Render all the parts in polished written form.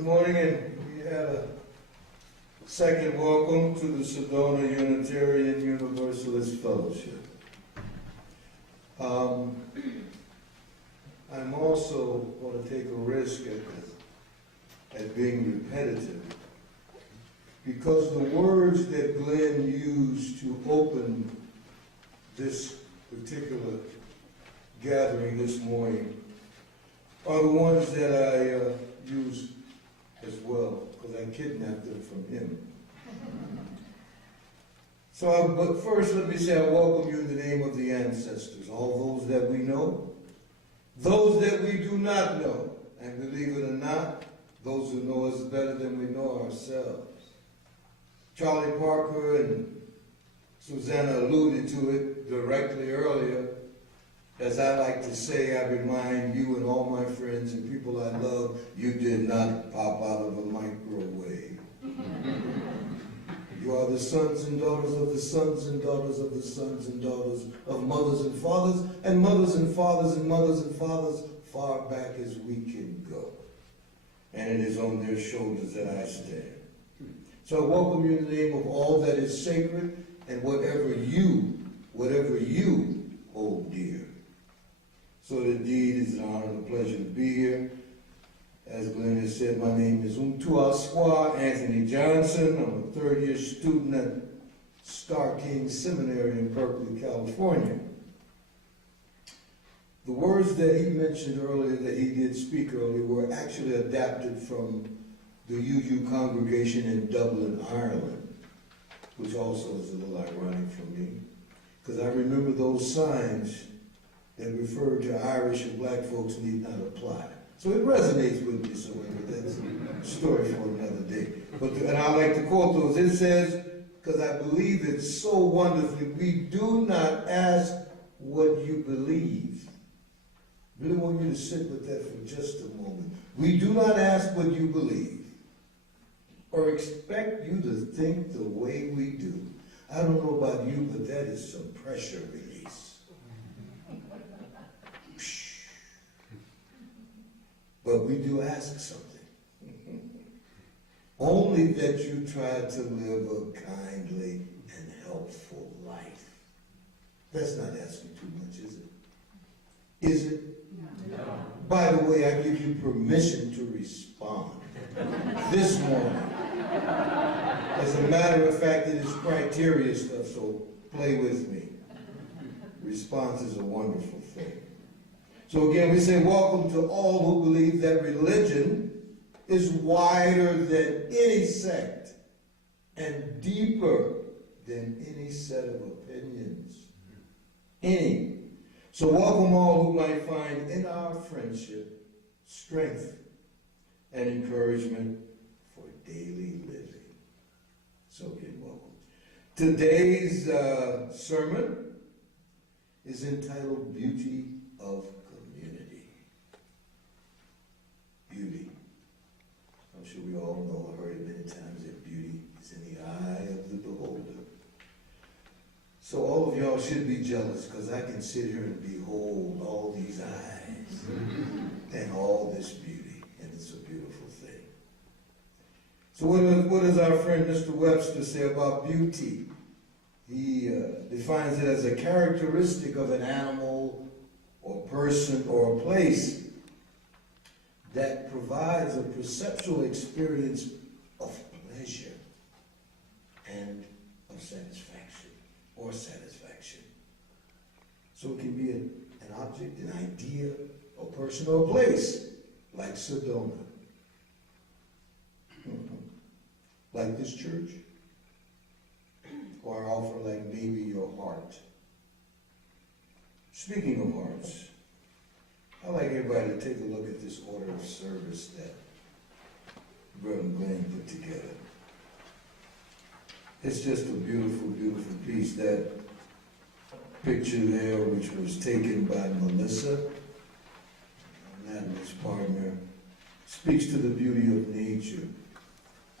Good morning, and we had a second welcome to the Sedona Unitarian Universalist Fellowship. I'm also going to take a risk at being repetitive, because the words that Glenn used to open this particular gathering this morning are the ones that I use as well, because I kidnapped them from him. But first let me say I welcome you in the name of the ancestors, all those that we know, those that we do not know, and believe it or not, those who know us better than we know ourselves. Charlie Parker and Susanna alluded to it directly earlier. As I like to say, I remind you and all my friends and people I love, you did not pop out of a microwave. You are the sons and daughters of the sons and daughters of the sons and daughters of mothers and fathers, and mothers and fathers and mothers and fathers, far back as we can go. And it is on their shoulders that I stand. So I welcome you in the name of all that is sacred and whatever you hold dear. So indeed, it's an honor and a pleasure to be here. As Glenn has said, my name is Mtuaswa Anthony Johnson. I'm a third-year student at Star King Seminary in Berkeley, California. The words that he mentioned earlier, that he did speak earlier, were actually adapted from the UU congregation in Dublin, Ireland, which also is a little ironic for me, because I remember those signs that referred to Irish and black folks need not apply. So it resonates with me somewhere, but that's a story for another day. And I like to quote those. It says, because I believe it so wonderfully, we do not ask what you believe. I really want you to sit with that for just a moment. We do not ask what you believe or expect you to think the way we do. I don't know about you, but that is some pressure release. But we do ask something. Only that you try to live a kindly and helpful life. That's not asking too much, is it? Is it? No. By the way, I give you permission to respond this morning. As a matter of fact, it is criteria stuff, so play with me. Response is a wonderful thing. So again, we say welcome to all who believe that religion is wider than any sect and deeper than any set of opinions. Any. So welcome all who might find in our friendship strength and encouragement for daily living. So again, welcome. Today's sermon is entitled Beauty of Community. Beauty. I'm sure we all know, I've heard it many times, that beauty is in the eye of the beholder. So all of y'all should be jealous, because I can sit here and behold all these eyes and all this beauty, and it's a beautiful thing. So what does our friend Mr. Webster say about beauty? He defines it as a characteristic of an animal or person or a place that provides a perceptual experience of pleasure and of satisfaction or satisfaction. So it can be an object, an idea, a person, or a place, like Sedona, like this church, or I offer like maybe your heart. Speaking of hearts, I'd like everybody to take a look at this order of service that Brother Glenn put together. It's just a beautiful, beautiful piece. That picture there, which was taken by Melissa, Natalie's partner, speaks to the beauty of nature.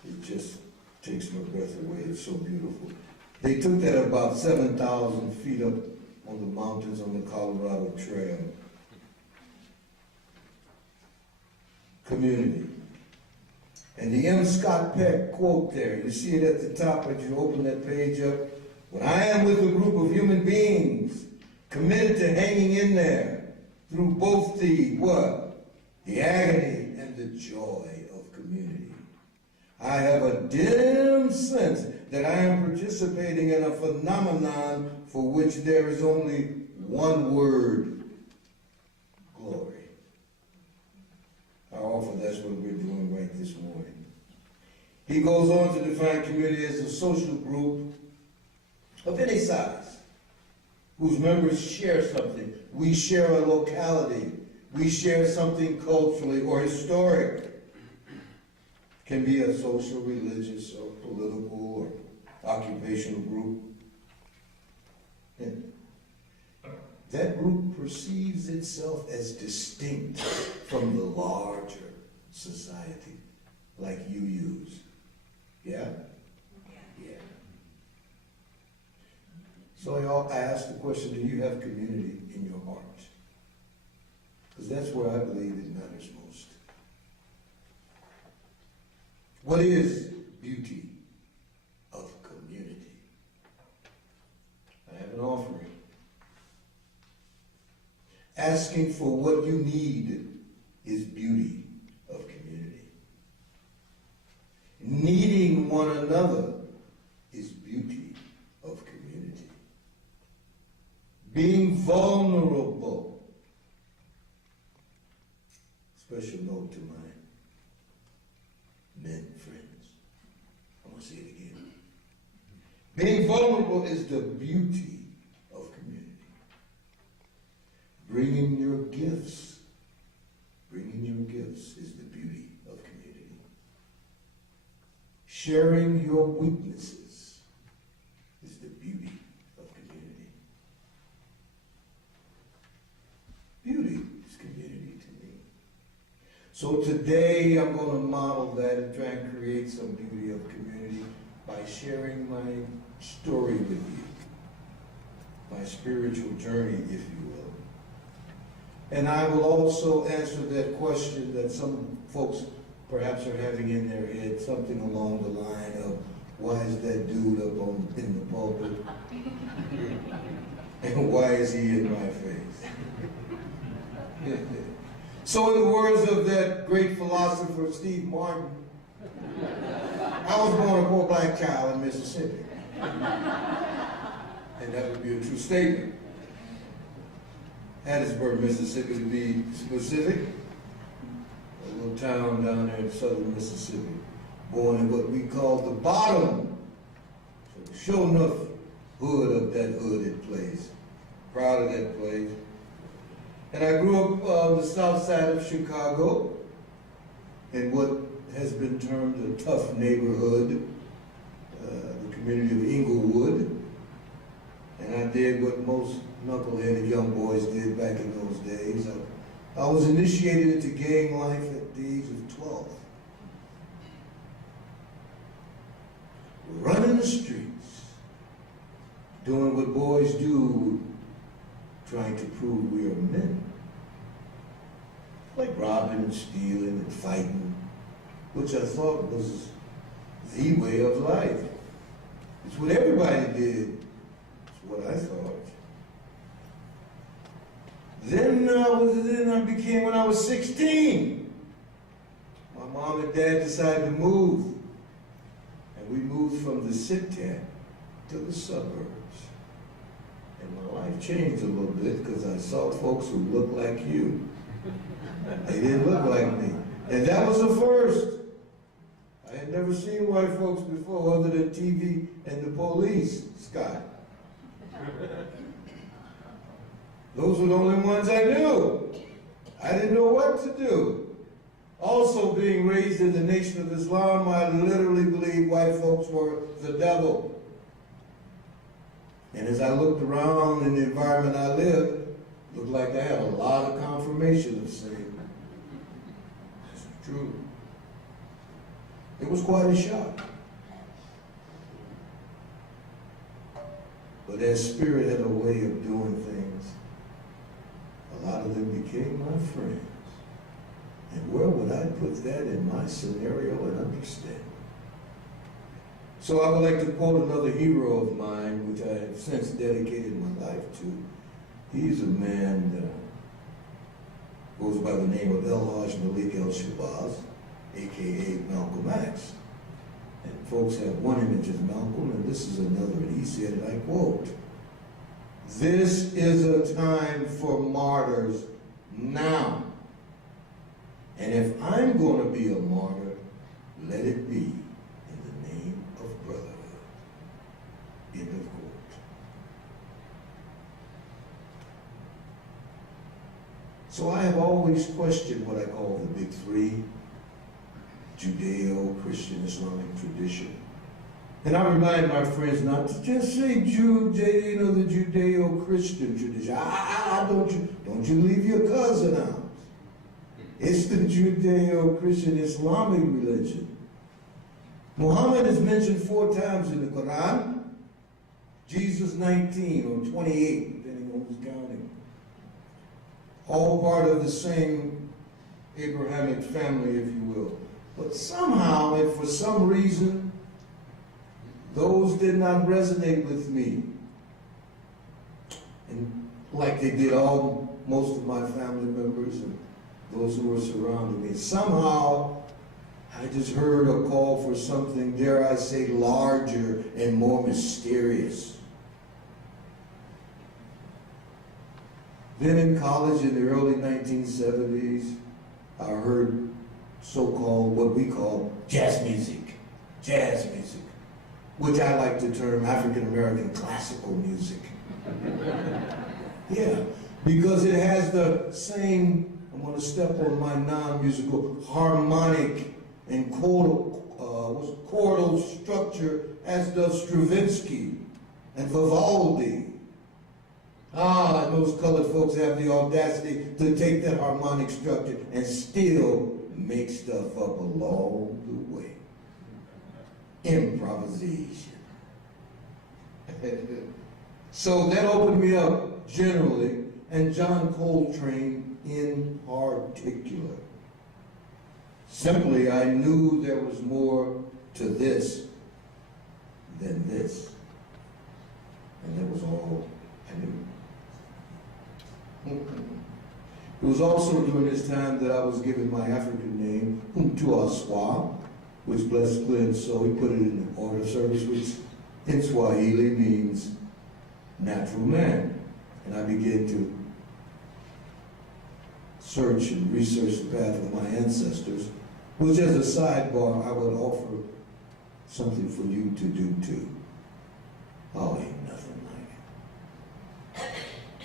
It just takes my breath away. It's so beautiful. They took that about 7,000 feet up on the mountains on the Colorado Trail. Community. And the M. Scott Peck quote there, you see it at the top as you open that page up. When I am with a group of human beings committed to hanging in there through both the what? The agony and the joy of community. I have a dim sense that I am participating in a phenomenon for which there is only one word: glory. How often that's what we're doing right this morning. He goes on to define community as a social group of any size, whose members share something. We share a locality. We share something culturally or historic. Can be a social, religious, or political, or occupational group. And that group perceives itself as distinct from the larger society, like you use. Yeah? Yeah. So I ask the question, do you have community in your heart? Because that's where I believe it matters most. What is beauty of community? I have an offering. Asking for what you need is beauty of community. Needing one another is beauty of community. Being vulnerable. Special note to my men friends. I'm going to say it again. Being vulnerable is the beauty of community. Bringing your gifts is the beauty of community. Sharing your weaknesses is the beauty of community. Beauty is community to me. So today I'm going to model that and try and create some beauty of community by sharing my story with you, my spiritual journey, if you will. And I will also answer that question that some folks perhaps are having in their head, something along the line of, why is that dude up in the pulpit? And why is he in my face? So in the words of that great philosopher, Steve Martin, I was born a poor black child in Mississippi. And that would be a true statement. Hattiesburg, Mississippi, to be specific. A little town down there in southern Mississippi. Born in what we call the bottom. So sure enough, hood of that hooded place. Proud of that place. And I grew up on the south side of Chicago in what has been termed a tough neighborhood, the community of Inglewood. And I did what most knuckleheaded young boys did back in those days. I was initiated into gang life at the age of 12. Running the streets, doing what boys do, trying to prove we are men. Like robbing and stealing and fighting, which I thought was the way of life. It's what everybody did. It's what I thought. Then I became, when I was 16, my mom and dad decided to move. And we moved from the city to the suburbs. And my life changed a little bit because I saw folks who looked like you. They didn't look like me. And that was the first. I had never seen white folks before other than TV and the police, Scott. Those were the only ones I knew. I didn't know what to do. Also, being raised in the Nation of Islam, I literally believed white folks were the devil. And as I looked around in the environment I lived, it looked like I had a lot of confirmation of sin. That's true. It was quite a shock. But that spirit had a way of doing things. A lot of them became my friends. And where would I put that in my scenario and understand? So I would like to quote another hero of mine, which I have since dedicated my life to. He's a man that goes by the name of El-Haj Malik El-Shabazz, a.k.a. Malcolm X. And folks have one image of Malcolm, and this is another. And he said, and I quote, "This is a time for martyrs now. And if I'm going to be a martyr, let it be in the name of brotherhood." End of quote. So I have always questioned what I call the big three: Judeo-Christian Islamic tradition. And I remind my friends not to just say the Judeo-Christian tradition. Don't you leave your cousin out. It's the Judeo-Christian Islamic religion. Muhammad is mentioned 4 times in the Quran. Jesus 19 or 28, depending on who's counting. All part of the same Abrahamic family, if you will. But somehow, and for some reason, those did not resonate with me. And like they did most of my family members and those who were surrounding me. Somehow, I just heard a call for something, dare I say, larger and more mysterious. Then in college in the early 1970s, I heard so-called, what we call jazz music, which I like to term African-American classical music. Yeah, because it has the same, I'm going to step on my non-musical, harmonic and chordal structure as does Stravinsky and Vivaldi. And those colored folks have the audacity to take that harmonic structure and still make stuff up along the way. Improvisation. So that opened me up generally, and John Coltrane in particular. Simply, I knew there was more to this than this. And that was all I knew. It was also during this time that I was given my African name, Mtuaswa, which, bless Glenn, so he put it in the order of service, which in Swahili means natural man. And I began to search and research the path of my ancestors, which as a sidebar, I would offer something for you to do too. Oh, ain't nothing like it.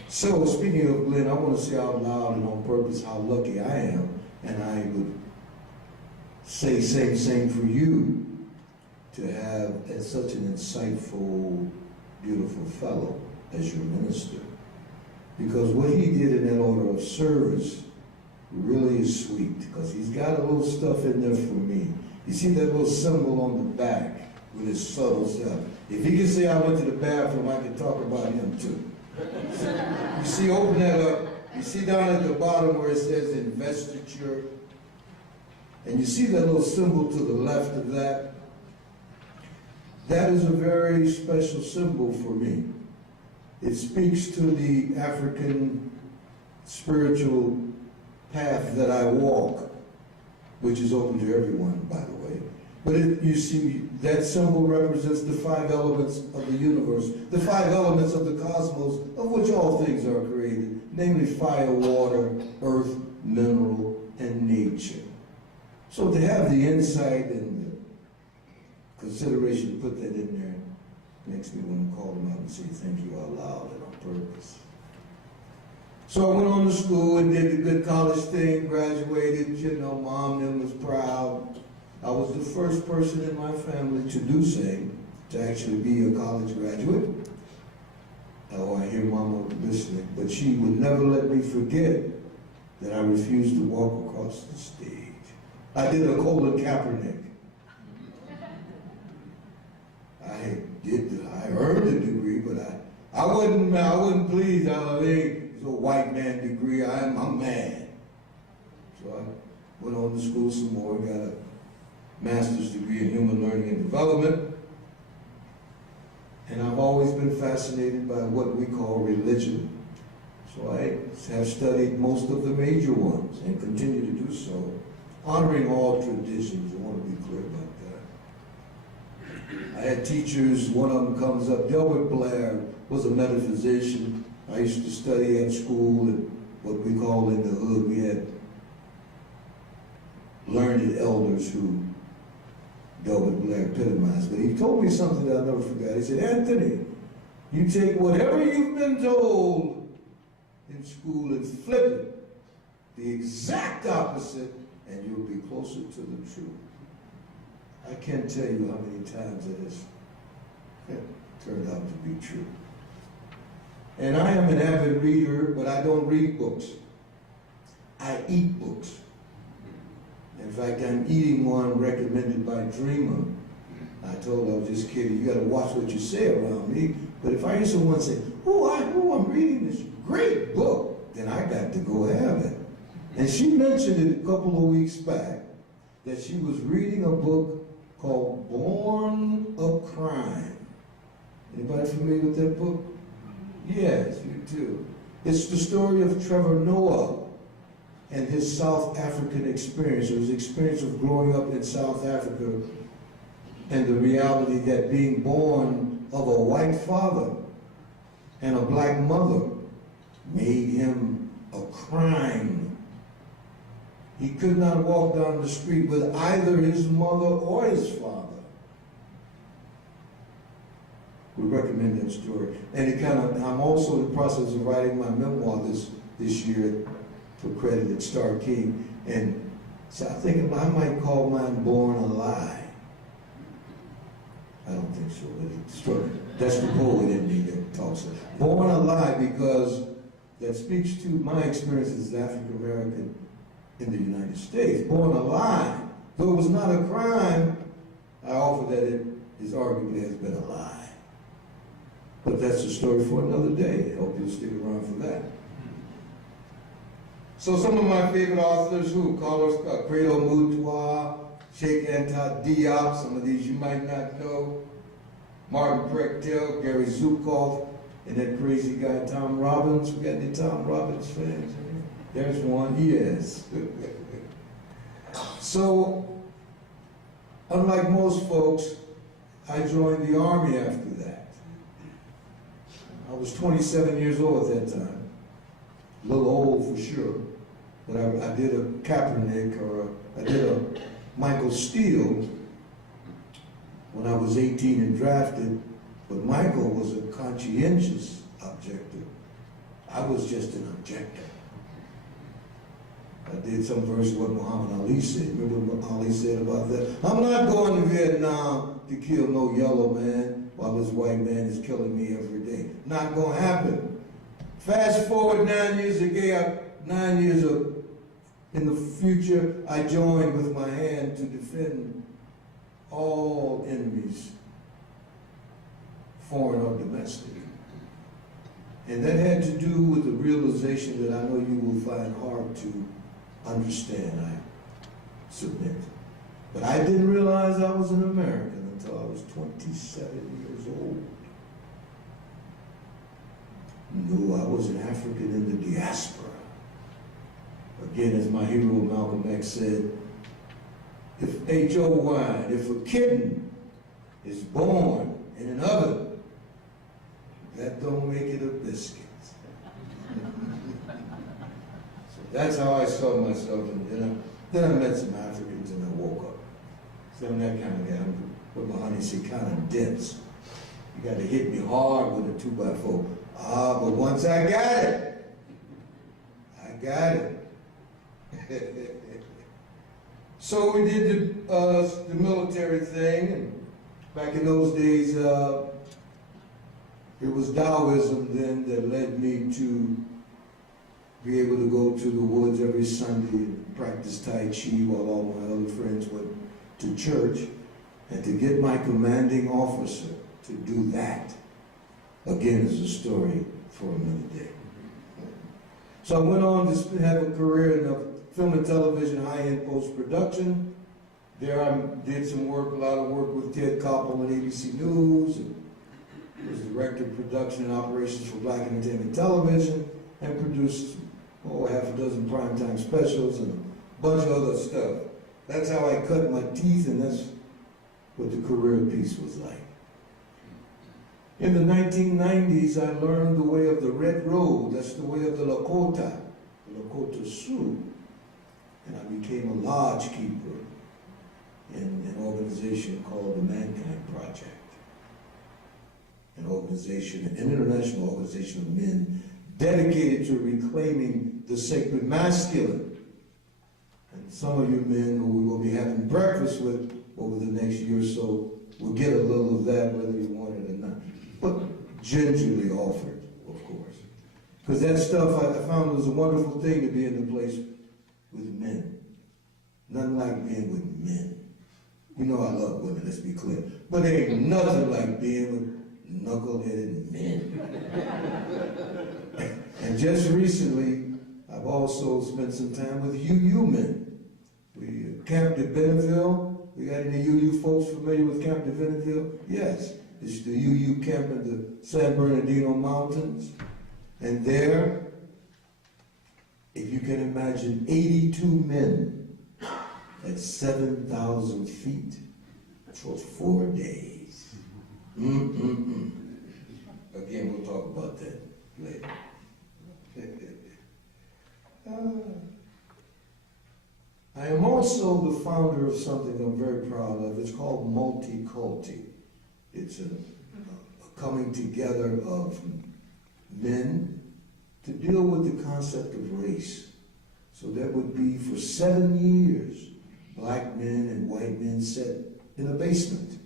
So, speaking of Glenn, I want to say out loud and on purpose how lucky I am, and I would say same for you to have such an insightful, beautiful fellow as your minister. Because what he did in that order of service really is sweet, because he's got a little stuff in there for me. You see that little symbol on the back with his subtle self. If he can say I went to the bathroom, I can talk about him too. You see, open that up. You see down at the bottom where it says Investiture. And you see that little symbol to the left of that? That is a very special symbol for me. It speaks to the African spiritual path that I walk, which is open to everyone, by the way. But you see, that symbol represents the 5 elements of the universe, the 5 elements of the cosmos, of which all things are created, namely fire, water, earth, mineral, and nature. So to have the insight and the consideration to put that in there makes me want to call them out and say thank you out loud and on purpose. So I went on to school and did the good college thing, graduated, mom then was proud. I was the first person in my family to do so, to actually be a college graduate. Oh, I hear mama listening, but she would never let me forget that I refused to walk across the stage. I did a Colin Kaepernick. I earned a degree, but I wasn't pleased. It's a white man degree. I'm mad. So went on to school some more, got a master's degree in human learning and development. And I've always been fascinated by what we call religion. So I have studied most of the major ones and continue to do so, honoring all traditions. I want to be clear about that. I had teachers, one of them comes up, Delbert Blair was a metaphysician. I used to study at school, and what we call in the hood, we had learned elders who Delbert Blair epitomized. But he told me something that I'll never forget. He said, Anthony, you take whatever you've been told in school and flip it the exact opposite, and you'll be closer to the truth. I can't tell you how many times it has turned out to be true. And I am an avid reader, but I don't read books. I eat books. In fact, I'm eating one recommended by Dreamer. I told her I was just kidding. You got to watch what you say around me. But if I hear someone say, I'm reading this great book, then I got to go have it. And she mentioned it a couple of weeks back that she was reading a book called Born a Crime. Anybody familiar with that book? Yes, you do. It's the story of Trevor Noah and his South African experience, or his experience of growing up in South Africa, and the reality that being born of a white father and a black mother made him a crime. He could not walk down the street with either his mother or his father. We recommend that story. And I'm also in the process of writing my memoir this year for credit at Star King. And so I'm thinking I might call mine Born a Lie. I don't think so, but that's the poet in me that talks. Born a Lie, because that speaks to my experience as African American in the United States. Born a Lie. Though it was not a crime, I offer that it is arguably has been a lie. But that's a story for another day. I hope you'll stick around for that. So some of my favorite authors, Carlos Credo Mtuaswa, Sheikh Anta Diop, some of these you might not know, Martin Prechtel, Gary Zukov, and that crazy guy Tom Robbins. We got any Tom Robbins fans? There's one, yes. So, unlike most folks, I joined the Army after that. I was 27 years old at that time. A little old for sure. But I did a Kaepernick, I did a Michael Steele when I was 18 and drafted. But Michael was a conscientious objector. I was just an objector. I did some verse of what Muhammad Ali said. Remember what Ali said about that? I'm not going to Vietnam to kill no yellow man while this white man is killing me every day. Not going to happen. Fast forward 9 years ago, 9 years in the future, I joined with my hand to defend all enemies, foreign or domestic. And that had to do with the realization that I know you will find hard to understand, I submit. But I didn't realize I was an American until I was 27 years old. Knew I was an African in the diaspora. Again, as my hero Malcolm X said, if H-O-Y, if a kitten is born in an oven, that don't make it a biscuit. So that's how I saw myself, and then I met some Africans and I woke up. So I'm that kind of guy. What my honey said, kind of dense. You got to hit me hard with a 2x4. But once I got it, I got it. So we did the military thing, and back in those days, it was Taoism then that led me to be able to go to the woods every Sunday and practice Tai Chi while all my other friends went to church, and to get my commanding officer to do that, again, is a story for another day. So I went on to have a career in the film and television, high-end post-production. There I did some work, a lot of work with Ted Koppel and ABC News. And was director of production and operations for Black Entertainment Television, and produced half a dozen primetime specials and a bunch of other stuff. That's how I cut my teeth, and that's what the career piece was like. In the 1990s, I learned the way of the Red Road. That's the way of the Lakota Sioux. And I became a lodge keeper in an organization called the Mankind Project. An organization, an international organization of men dedicated to reclaiming the sacred masculine. And some of you men who we will be having breakfast with over the next year or so will get a little of that whether you want it or not. But gingerly offered, of course. Because that stuff I found was a wonderful thing to be in the place with men. Nothing like being with men. You know I love women, let's be clear. But there ain't nothing like being with knuckle-headed men. And just recently, I've also spent some time with UU men. We camped at Bentonville. We got any UU folks familiar with Camp de Bentonville? Yes, it's the UU camp in the San Bernardino Mountains. And there, if you can imagine, 82 men at 7,000 feet for 4 days. Again, we'll talk about that later. I am also the founder of something I'm very proud of. It's called Multiculti. It's a coming together of men to deal with the concept of race. So that would be for 7 years, black men and white men sat in a basement.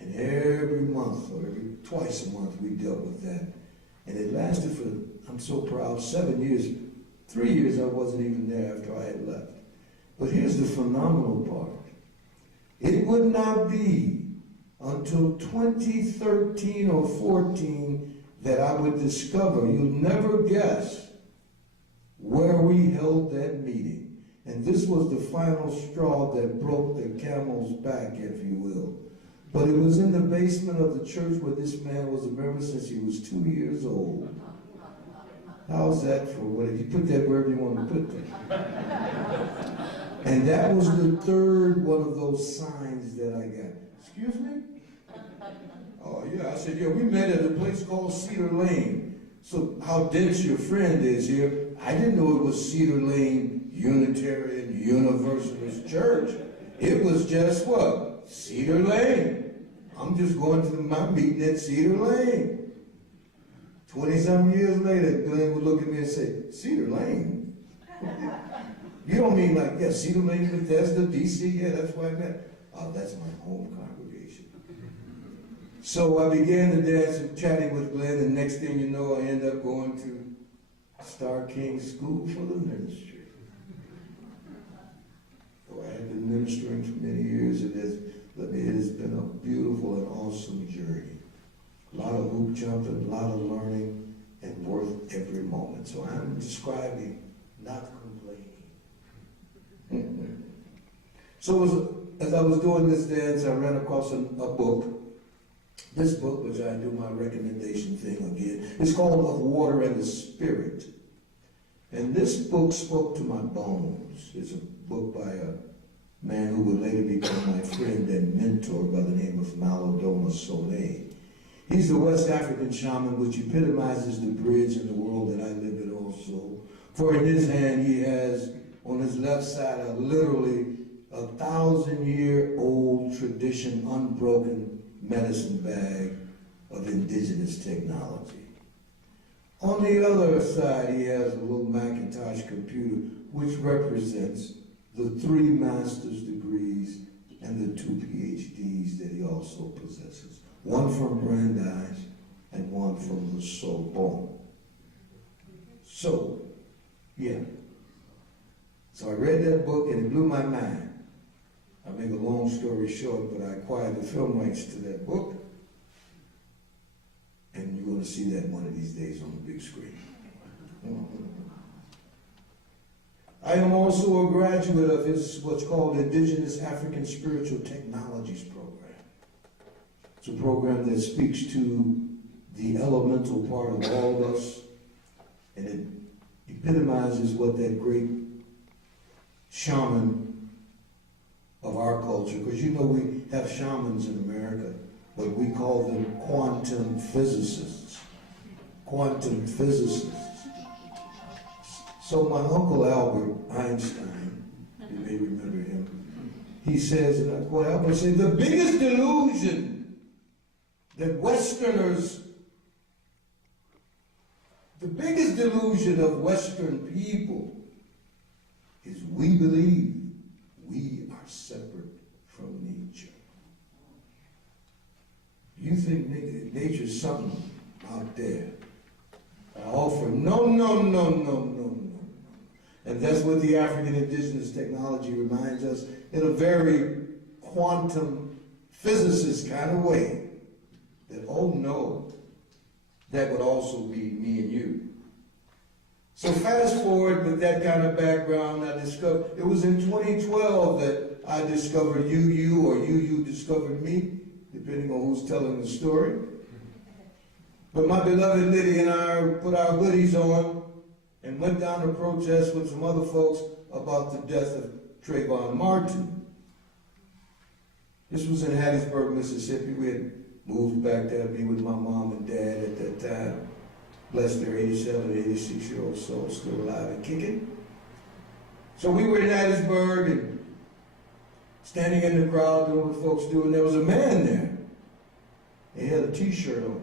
And every month, or twice a month, we dealt with that. And it lasted for, I'm so proud, 7 years. 3 years I wasn't even there after I had left. But here's the phenomenal part. It would not be until 2013 or 14 that I would discover, you'll never guess, where we held that meeting. And this was the final straw that broke the camel's back, if you will. But it was in the basement of the church where this man was a member since he was 2 years old. How's that for what? If you put that wherever you want to put that. And that was the third one of those signs that I got. Excuse me? Oh yeah, I said, yeah, we met at a place called Cedar Lane. So how dense your friend is here. I didn't know it was Cedar Lane Unitarian Universalist Church. It was just what? Cedar Lane. I'm just going to my meeting at Cedar Lane. 20-some years later, Glenn would look at me and say, Cedar Lane? You don't mean like, yeah, Cedar Lane, Bethesda, D.C., yeah, that's where I met. Oh, that's my home congregation. So I began to dance and chatting with Glenn, and next thing you know, I end up going to Star King School for the Ministry. So I had been ministering for many years, and it has been a beautiful and awesome journey. A lot of hoop jumping, a lot of learning, and worth every moment. So I'm describing, not complaining. So as I was doing this dance, I ran across a book. This book, which I do my recommendation thing again, is called Of Water and the Spirit. And this book spoke to my bones. It's a book by a man who would later become my friend and mentor by the name of Malodoma Soleil. He's the West African shaman, which epitomizes the bridge in the world that I live in also. For in his hand, he has on his left side literally 1,000-year-old tradition, unbroken medicine bag of indigenous technology. On the other side, he has a little Macintosh computer, which represents the 3 master's degrees and the 2 PhDs that he also possesses. One from Brandeis and one from the Sorbonne. So, yeah. So I read that book and it blew my mind. I make a long story short, but I acquired the film rights to that book. And you're going to see that one of these days on the big screen. I am also a graduate of his what's called Indigenous African Spiritual Technologies program. It's a program that speaks to the elemental part of all of us, and it epitomizes what that great shaman of our culture, because you know we have shamans in America, but we call them quantum physicists. Quantum physicists. So my uncle Albert Einstein, you may remember him, he says, and I quote Albert, said, the biggest delusion that Westerners, the biggest delusion of Western people is we believe we are separate from nature. You think nature's something out there. I offer, no. And that's what the African Indigenous technology reminds us in a very quantum physicist kind of way. That, oh no, that would also be me and you. So fast forward with that kind of background, I discovered, it was in 2012 that I discovered you, or you discovered me, depending on who's telling the story. But my beloved Lydia and I put our hoodies on and went down to protest with some other folks about the death of Trayvon Martin. This was in Hattiesburg, Mississippi. We had moved back there to be with my mom and dad at that time. Blessed their 87, 86-year-old soul, still alive and kicking. So we were in Hattiesburg and standing in the crowd doing what folks do, and there was a man there. He had a t-shirt on.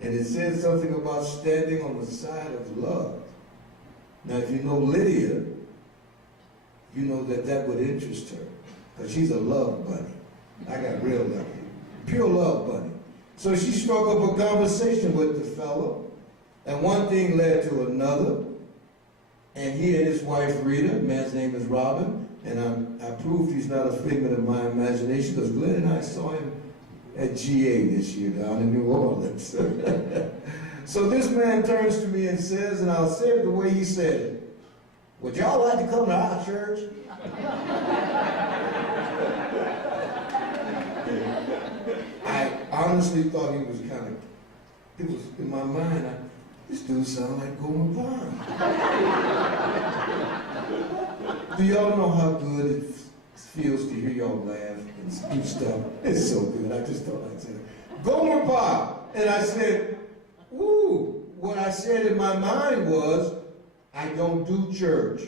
And it said something about standing on the side of love. Now, if you know Lydia, you know that that would interest her, because she's a love bunny. I got real lucky. Pure love bunny. So she struck up a conversation with the fellow, and one thing led to another, and he and his wife Rita, the man's name is Robin, and I proved he's not a figment of my imagination, because Glenn and I saw him at GA this year down in New Orleans. So this man turns to me and says, and I'll say it the way he said it, would y'all like to come to our church? I honestly thought he was kind of, it was in my mind, this dude sounds like Gomer Pond. Do y'all know how good it feels to hear y'all laugh and stuff? It's so good. I just thought I'd say it. Gomer Pond. And I said, ooh, what I said in my mind was, I don't do church.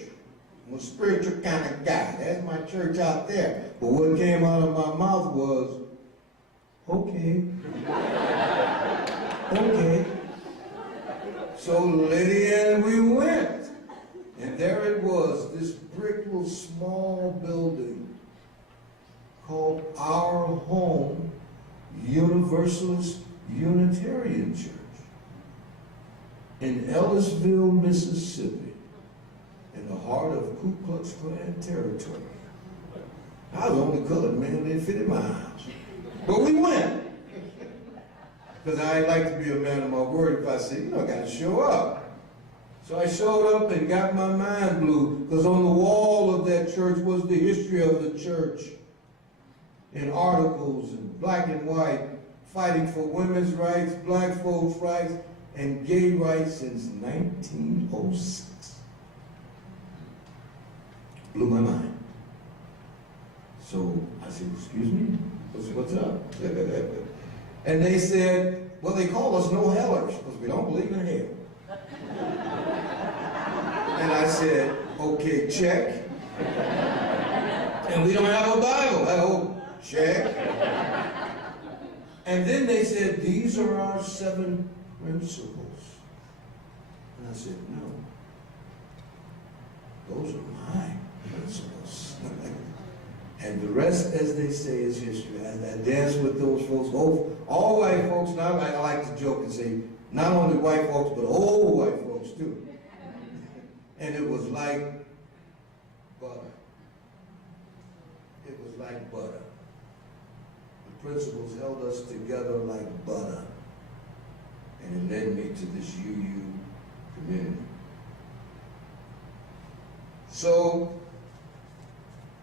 I'm a spiritual kind of guy. That's my church out there. But what came out of my mouth was, okay. Okay. So Lydia and we went. And there it was, this brick little small building called Our Home Universalist Unitarian Church in Ellisville, Mississippi, in the heart of Ku Klux Klan territory. I was the only colored man that fit in my house. But we went. Because I like to be a man of my word. If I say, you know, I got to show up. So I showed up and got my mind blew, because on the wall of that church was the history of the church in articles in black and white, fighting for women's rights, black folks' rights, and gay rights since 1906. Blew my mind. So I said, excuse me, what's up? And they said, well, they call us no hellers because we don't believe in hell. And I said, okay, check. And we don't have a Bible. Oh, check. And then they said, these are our 7 principles. And I said, no. Those are my principles. And the rest, as they say, is history. I danced with those folks, all white folks. Now I like to joke and say, not only white folks, but old white folks too. And it was like butter. It was like butter. The principles held us together like butter. And it led me to this UU community. So,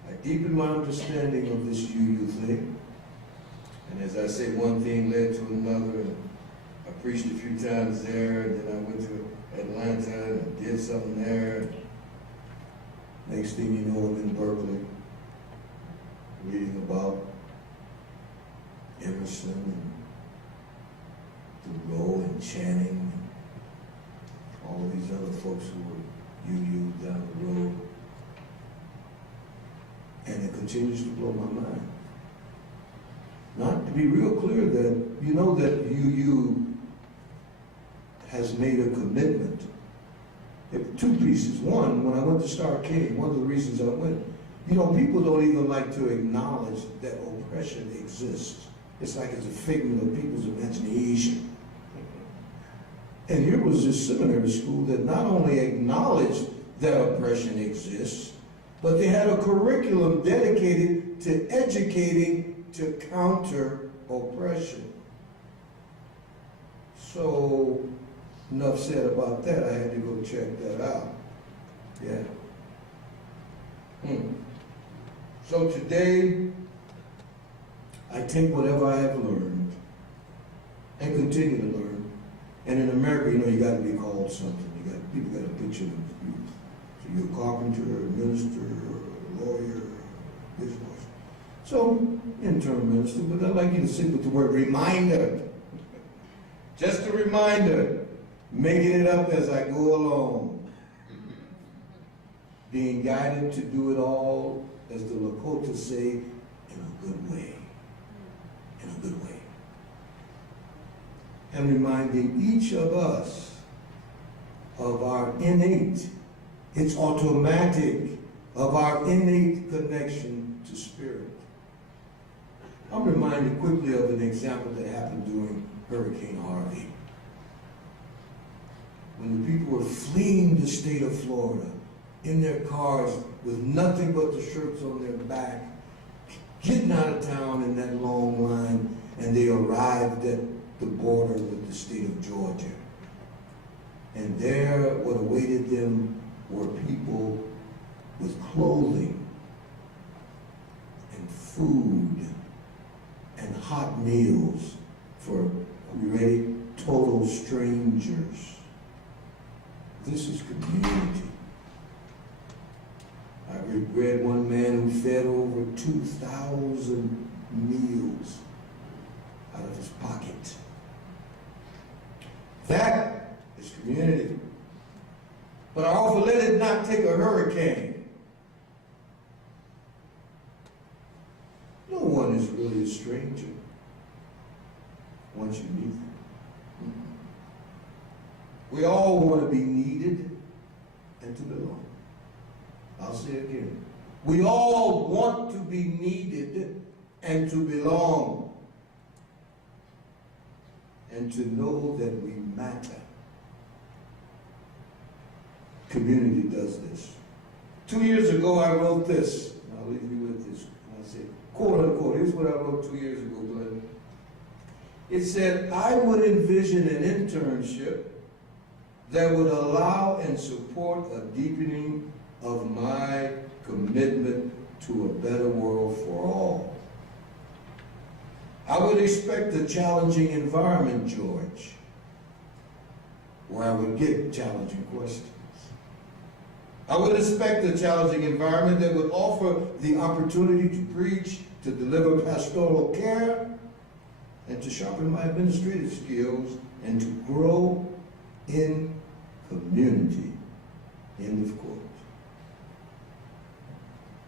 I deepened my understanding of this UU thing. And as I say, one thing led to another. And I preached a few times there, and then I went to Atlanta and did something there. Next thing you know, I'm in Berkeley, reading about Emerson and Thoreau and Channing and all of these other folks who were UU down the road. And it continues to blow my mind. Not to be real clear that, you know that UU has made a commitment. There were two pieces. One, when I went to Star K, one of the reasons I went, you know, people don't even like to acknowledge that oppression exists. It's like it's a figment of people's imagination. And here was this seminary school that not only acknowledged that oppression exists, but they had a curriculum dedicated to educating to counter oppression. So, enough said about that. I had to go check that out. Yeah. So today, I take whatever I have learned and continue to learn. And in America, you know, you got to be called something. People got to picture them. So you're a carpenter, a minister, a lawyer, this one. So, intern minister, but I'd like you to sit with the word reminder. Just a reminder, making it up as I go along. Being guided to do it all, as the Lakota say, in a good way. In a good way. And reminding each of us of our innate, it's automatic, of our innate connection to spirit. I'm reminded quickly of an example that happened during Hurricane Harvey. When the people were fleeing the state of Florida in their cars with nothing but the shirts on their back, getting out of town in that long line, and they arrived at the border with the state of Georgia. And there, what awaited them were people with clothing and food and hot meals for, are you ready? Total strangers. This is community. I read one man who fed over 2,000 meals out of his pocket. That is community. But I also let it not take a hurricane. No one is really a stranger once you meet them. We all want to be needed and to belong. I'll say it again. We all want to be needed and to belong. And to know that we matter. Community does this. 2 years ago, I wrote this. And I'll leave you with this. I said, quote unquote, here's what I wrote 2 years ago, Glenn. It said, I would envision an internship that would allow and support a deepening of my commitment to a better world for all. I would expect a challenging environment, George, where I would get challenging questions. I would expect a challenging environment that would offer the opportunity to preach, to deliver pastoral care, and to sharpen my administrative skills, and to grow in community. End of quote.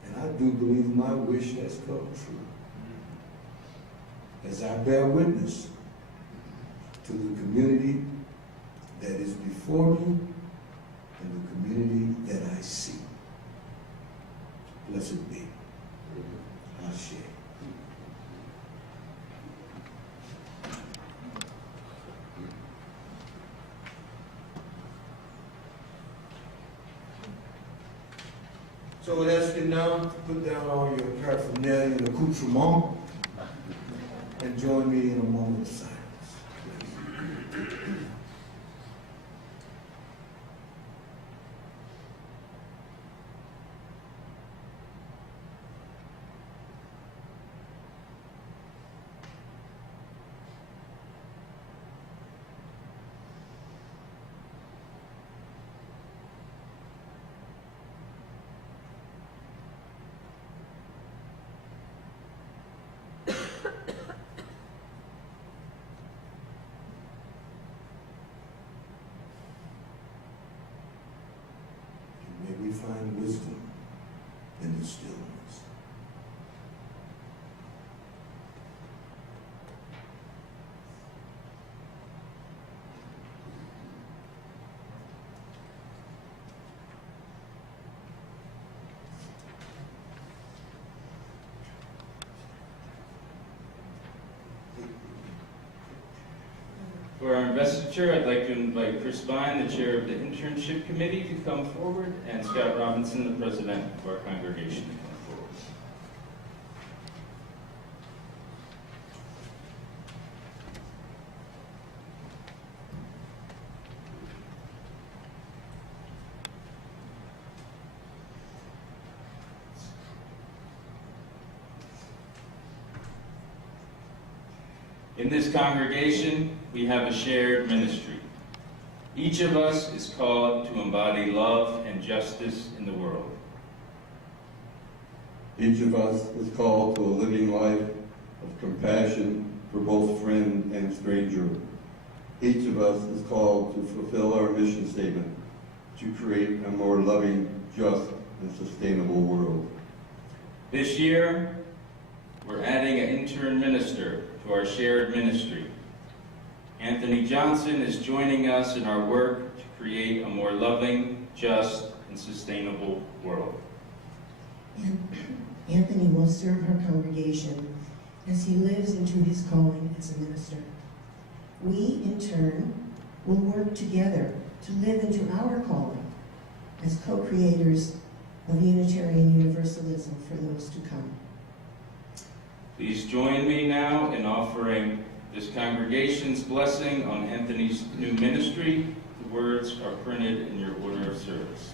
And I do believe my wish has come true. As I bear witness to the community that is before me and the community that I see. Blessed be. Ashe. So I would ask you now to put down all your paraphernalia and accoutrement and join me in a moment of silence. wisdom in the stillness. For our investiture, I'd like to invite Chris Vine, the chair of the internship committee, to come forward, and Scott Robinson, the president of our congregation, to come forward. In this congregation, we have a shared ministry. Each of us is called to embody love and justice in the world. Each of us is called to a living life of compassion for both friend and stranger. Each of us is called to fulfill our mission statement to create a more loving, just, and sustainable world. This year, we're adding an intern minister to our shared ministry. Anthony Johnson is joining us in our work to create a more loving, just, and sustainable world. Anthony will serve her congregation as he lives into his calling as a minister. We, in turn, will work together to live into our calling as co-creators of Unitarian Universalism for those to come. Please join me now in offering this congregation's blessing on Anthony's new ministry. The words are printed in your order of service.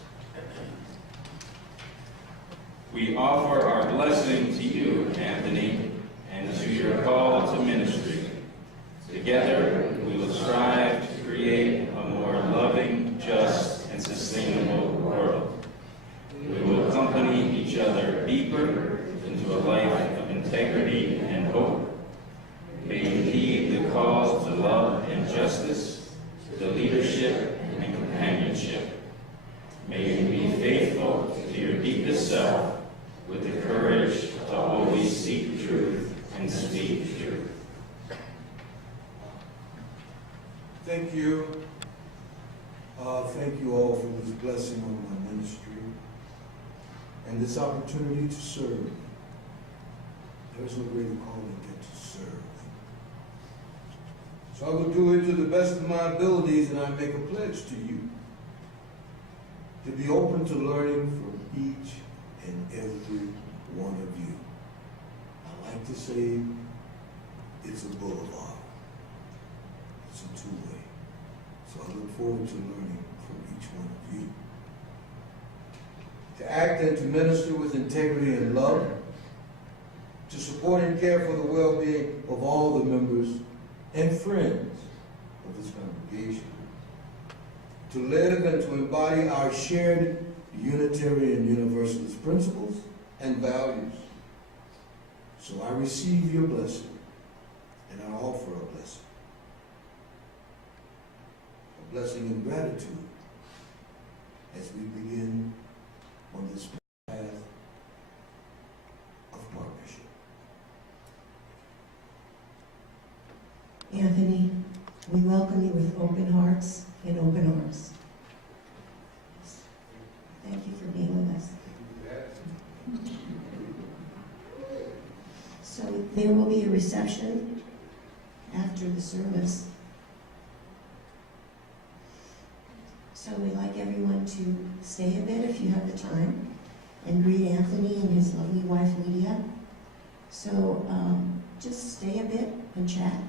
We offer our blessing to you, Anthony, and to your call to ministry. Together, we will strive to create a more loving, just, and sustainable world. We will accompany each other deeper into a life of integrity and hope. May you heed the calls to love and justice, to leadership and companionship. May you be faithful to your deepest self with the courage to always seek truth and speak truth. Thank you. Thank you all for this blessing on my ministry and this opportunity to serve. There is no greater calling than to serve. So I will do it to the best of my abilities, and I make a pledge to you to be open to learning from each and every one of you. I like to say it's a boulevard. It's a two-way. So I look forward to learning from each one of you. To act and to minister with integrity and love, to support and care for the well-being of all the members and friends of this congregation, to live and to embody our shared Unitarian Universalist principles and values. So I receive your blessing, and I offer a blessing. A blessing in gratitude as we begin on this path of partnership. Anthony, we welcome you with open hearts and open arms. Thank you for being with us. So there will be a reception after the service. So we'd like everyone to stay a bit if you have the time and greet Anthony and his lovely wife Lydia. So just stay a bit and chat.